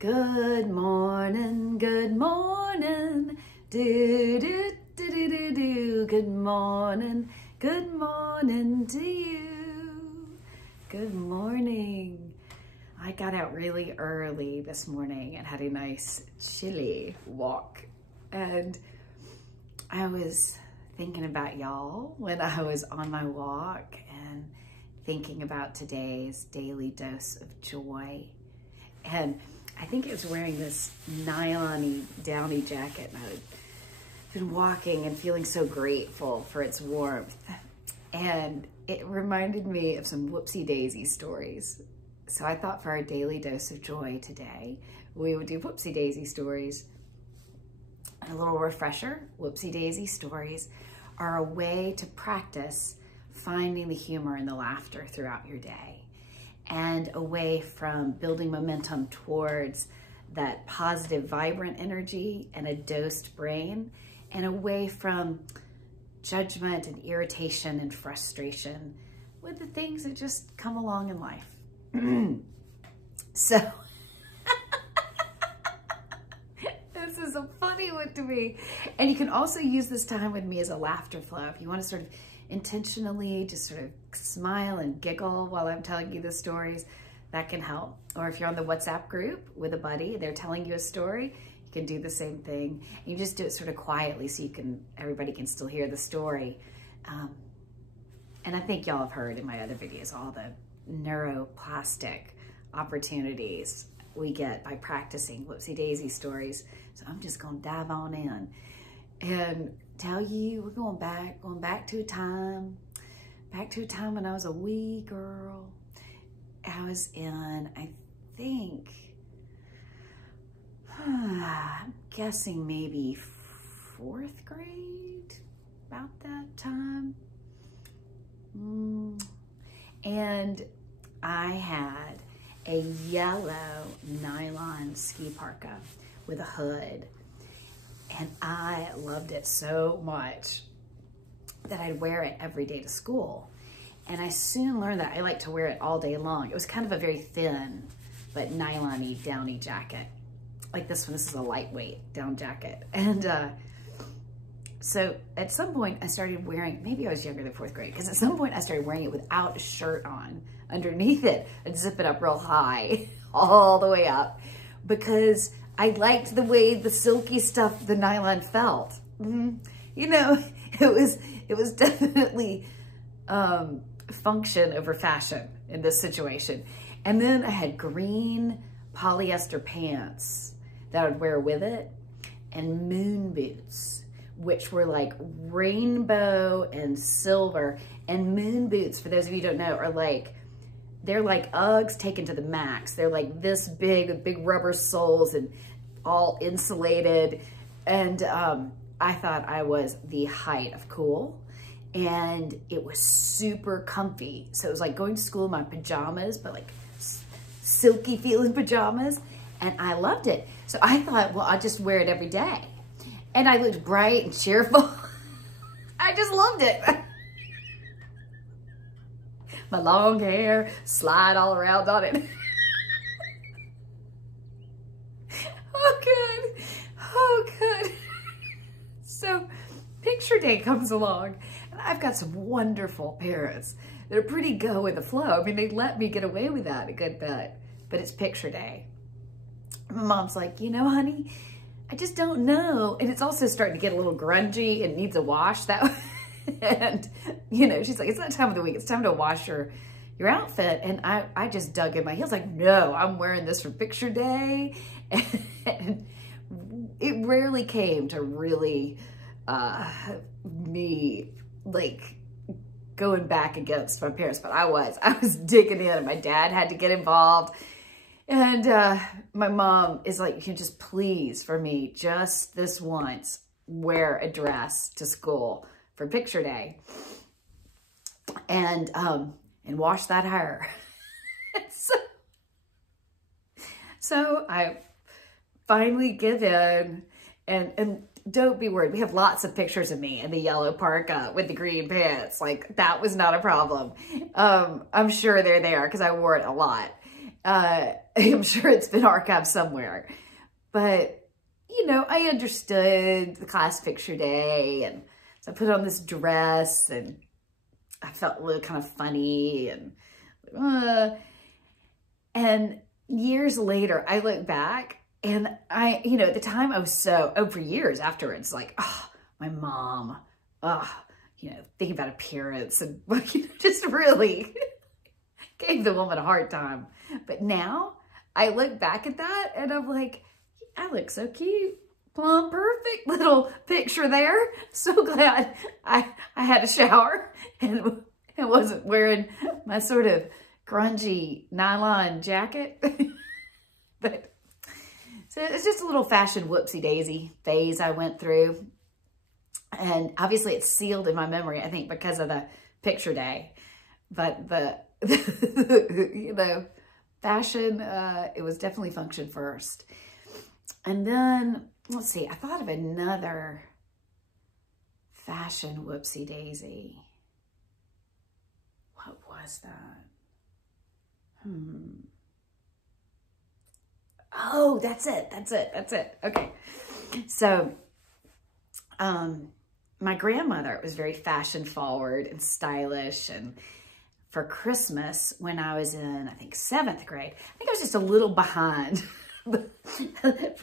Good morning, good morning, do do do do do do. Good morning to you. Good morning. I got out really early this morning and had a nice chilly walk, and I was thinking about y'all when I was on my walk and thinking about today's daily dose of joy. And I think it was wearing this nylon-y downy jacket, and I've been walking and feeling so grateful for its warmth. And it reminded me of some whoopsie daisy stories. So I thought for our daily dose of joy today, we would do whoopsie daisy stories. A little refresher, whoopsie daisy stories are a way to practice finding the humor and the laughter throughout your day, and away from building momentum towards that positive, vibrant energy and a dosed brain, and away from judgment and irritation and frustration with the things that just come along in life. So, this is a funny one to me. And you can also use this time with me as a laughter flow. If you want to sort of intentionally just sort of smile and giggle while I'm telling you the stories, that can help. Or if you're on the WhatsApp group with a buddy, they're telling you a story, you can do the same thing. You just do it sort of quietly so everybody can still hear the story. And I think y'all have heard in my other videos all the neuroplastic opportunities we get by practicing whoopsie daisy stories. So I'm just gonna dive on in and tell you we're going back to a time when I was a wee girl. I was in, I think, I'm guessing maybe 4th grade, about that time. And I had a yellow nylon ski parka with a hood. And I loved it so much that I'd wear it every day to school. And I soon learned that I like to wear it all day long. It was kind of a very thin, but nylon-y, downy jacket. Like this one, this is a lightweight down jacket. And so at some point I started wearing, maybe I was younger than 4th grade, because at some point I started wearing it without a shirt on underneath it. I'd zip it up real high, all the way up, because I liked the way the silky stuff, the nylon felt. You know, it was definitely function over fashion in this situation. And then I had green polyester pants that I would wear with it, and moon boots, which were like rainbow and silver. And moon boots, for those of you who don't know, are like, they're like Uggs taken to the max. They're like this big, with big rubber soles and all insulated. And I thought I was the height of cool. And it was super comfy. So it was like going to school in my pajamas, but like silky feeling pajamas. And I loved it. So I thought, well, I'll just wear it every day. And I looked bright and cheerful. I just loved it. My long hair slide all around on it. Oh, good. Oh, good. So picture day comes along, and I've got some wonderful parents that are pretty go with the flow. I mean, they let me get away with that a good bit, but it's picture day. My mom's like, you know, honey, I just don't know. And it's also starting to get a little grungy and needs a wash that and, you know, she's like, it's that time of the week. It's time to wash your outfit. And I just dug in my heels like, no, I'm wearing this for picture day. And it rarely came to really me like going back against my parents, but I was digging in, and my dad had to get involved. And my mom is like, you just please, for me, just this once, wear a dress to school for picture day, and wash that hair. So I finally give in, and don't be worried. We have lots of pictures of me in the yellow parka with the green pants. Like, that was not a problem. I'm sure they're there because I wore it a lot. I'm sure it's been archived somewhere. But, you know, I understood the class picture day, and so I put on this dress, and I felt a little kind of funny, and years later, I look back, and you know, at the time I was for years afterwards, like, oh, my mom, you know, thinking about appearance and, you know, just really gave the woman a hard time. But now I look back at that and I'm like, I look so cute. Plumb perfect little picture there. So glad I had a shower and wasn't wearing my sort of grungy nylon jacket. But so it's just a little fashion whoopsie daisy phase I went through. And obviously it's sealed in my memory, I think, because of the picture day. But the you know, fashion, it was definitely function first. And then, let's see, I thought of another fashion whoopsie daisy. What was that? Oh, that's it. Okay. So, my grandmother was very fashion forward and stylish, and for Christmas, when I was in, I think, 7th grade, I think I was just a little behind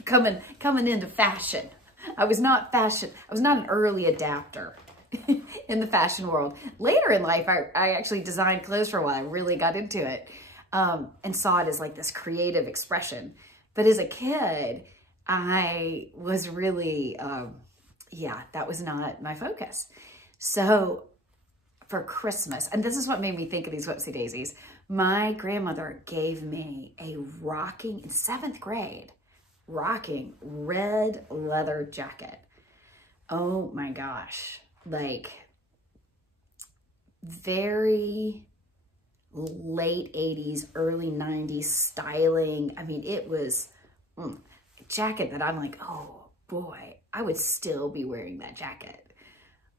coming into fashion. I was not an early adapter in the fashion world. Later in life, I actually designed clothes for a while. I really got into it and saw it as like this creative expression. But as a kid, I was really, yeah, that was not my focus. So for Christmas, and this is what made me think of these whoopsie daisies, my grandmother gave me a rocking, in 7th grade, rocking red leather jacket. Oh my gosh. Like very late 80s, early 90s styling. I mean, it was a jacket that I'm like, oh boy, I would still be wearing that jacket.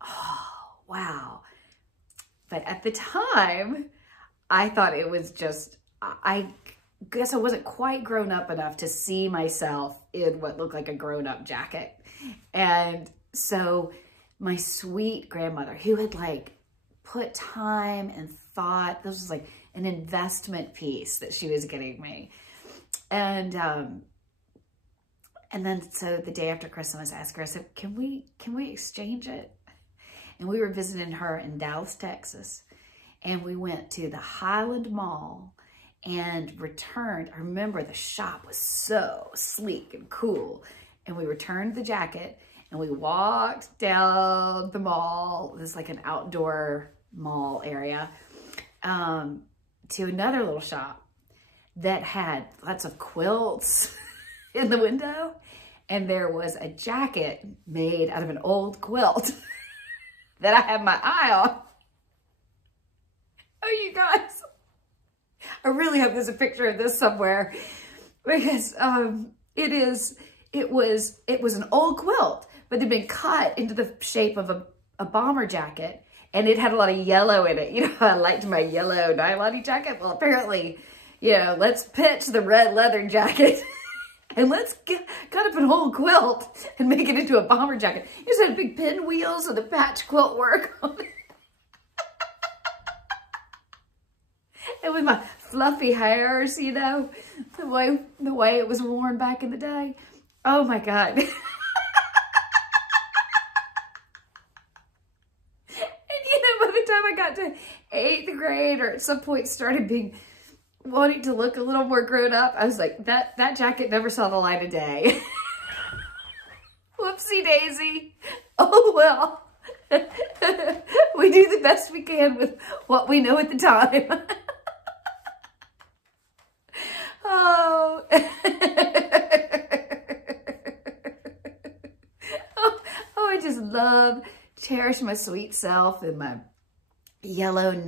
Oh, wow. But at the time, I thought it was just, I guess I wasn't quite grown up enough to see myself in what looked like a grown-up jacket. And so my sweet grandmother, who had like put time and thought, this was like an investment piece that she was getting me. And then so the day after Christmas, I asked her, I said, can we exchange it? And we were visiting her in Dallas, Texas. And we went to the Highland Mall and returned. I remember the shop was so sleek and cool. And we returned the jacket and we walked down the mall. This is like an outdoor mall area, to another little shop that had lots of quilts in the window. And there was a jacket made out of an old quilt that I had my eye on. Oh, you guys, I really hope there's a picture of this somewhere, because it was an old quilt, but it had been cut into the shape of a bomber jacket, and it had a lot of yellow in it. You know, I liked my yellow nylon jacket. Well, apparently, you know, let's pitch the red leather jacket and let's cut up an old quilt and make it into a bomber jacket. It just had big pinwheels and the patch quilt work on it. And with my fluffy hairs, you know, the way it was worn back in the day. Oh my God. And you know, by the time I got to 8th grade, or at some point started wanting to look a little more grown up, I was like, that jacket never saw the light of day. Whoopsie daisy. Oh well. We do the best we can with what we know at the time. Oh. Oh, I just cherish my sweet self and my yellow